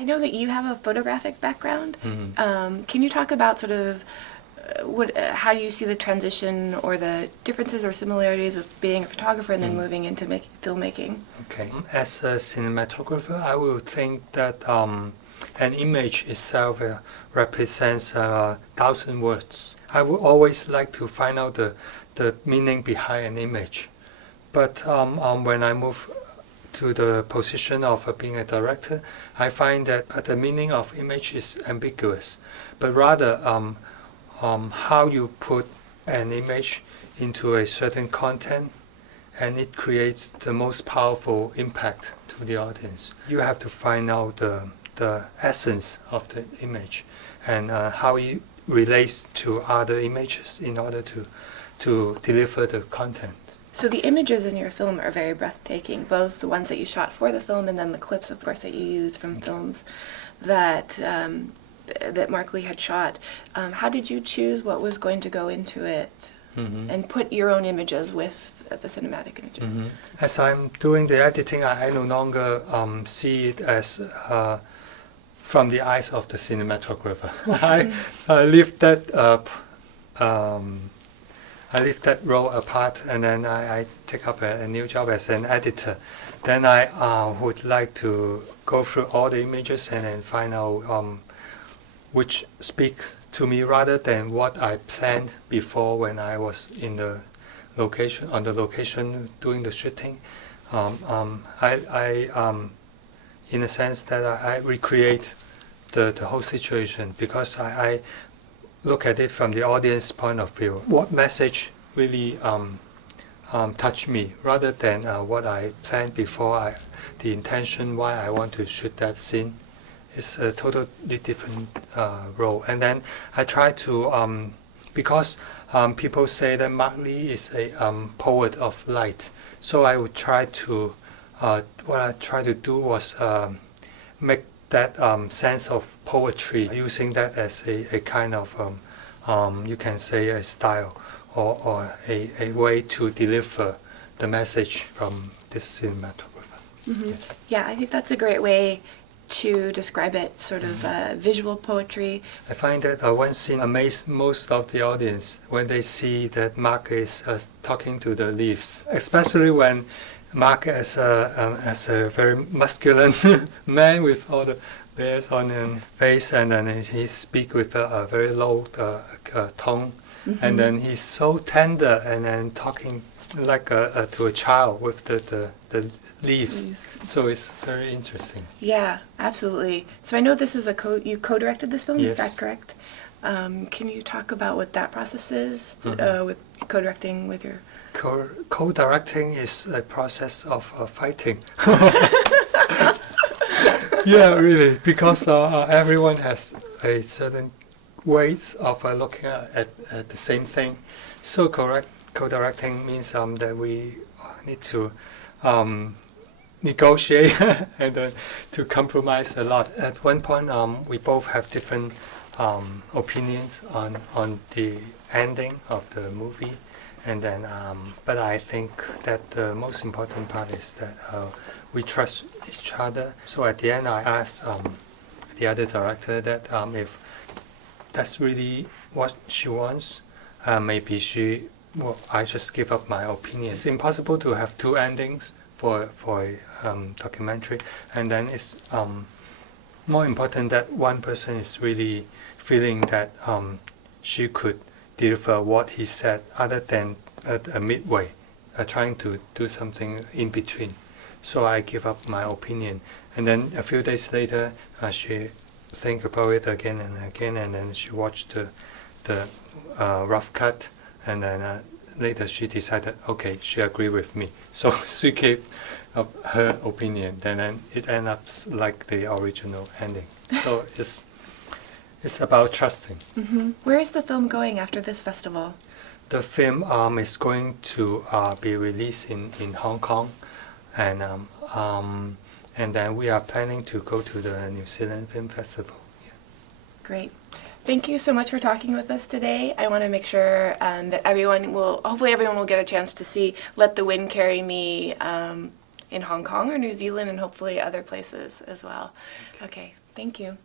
I know that you have a photographic background. Mm-hmm. Can you talk about sort of how do you see the transition or the differences or similarities with being a photographer and then moving into filmmaking? Okay. As a cinematographer, I will think that an image itself represents 1,000 words. I would always like to find out the meaning behind an image. But when I move to the position of being a director, I find that the meaning of image is ambiguous, but rather how you put an image into a certain content, and it creates the most powerful impact to the audience. You have to find out the essence of the image and how it relates to other images in order to deliver the content. So the images in your film are very breathtaking, both the ones that you shot for the film and then the clips, of course, that you use from films that Mark Lee had shot. How did you choose what was going to go into it and put your own images with the cinematic images? Mm-hmm. As I'm doing the editing, I no longer see it as from the eyes of the cinematographer. I leave that role apart, and then I take up a new job as an editor. Then I would like to go through all the images and then find out which speaks to me rather than what I planned before when I was in the location doing the shooting. In a sense that I recreate the whole situation because I look at it from the audience point of view. What message really touched me rather than what I planned before, the intention why I want to shoot that scene. It's a totally different role. And then I try to, because people say that Mark Lee is a poet of light, so I would try to, what I tried to do was make that sense of poetry, using that as a kind of, you can say a style or a way to deliver the message from this cinematographer. Mm-hmm. Yes. Yeah, I think that's a great way to describe it, sort of visual poetry. I find that one scene amazed most of the audience when they see that Mark is talking to the leaves, especially when Mark as a very masculine man with all the bears on his face, and then he speaks with a very low tone, and then he's so tender and then talking like to a child with the leaves. So it's very interesting. Yeah, absolutely. So I know this is you co-directed this film, Yes. Is that correct? Can you talk about what that process is with co-directing with your... Co-directing is a process of fighting. Yeah, really, because everyone has a certain ways of looking at the same thing. So co-directing means that we need to negotiate and to compromise a lot. At one point, we both have different opinions on the ending of the movie, and then but I think that the most important part is that we trust each other. So at the end, I asked the other director that if that's really what she wants, maybe I just give up my opinion. It's impossible to have two endings for a documentary, and then it's more important that one person is really feeling that she could deliver what he said, other than at a midway, trying to do something in between. So I give up my opinion, and then a few days later, she think about it again and again, and then she watched the rough cut, and then later she decided, okay, she agreed with me. So she gave up her opinion, then it ends up like the original ending. So it's about trusting. Mm-hmm. Where is the film going after this festival? The film is going to be released in Hong Kong, and then we are planning to go to the New Zealand Film Festival. Yeah. Great. Thank you so much for talking with us today. I want to make sure that hopefully everyone will get a chance to see Let the Wind Carry Me in Hong Kong or New Zealand and hopefully other places as well. Okay, thank you.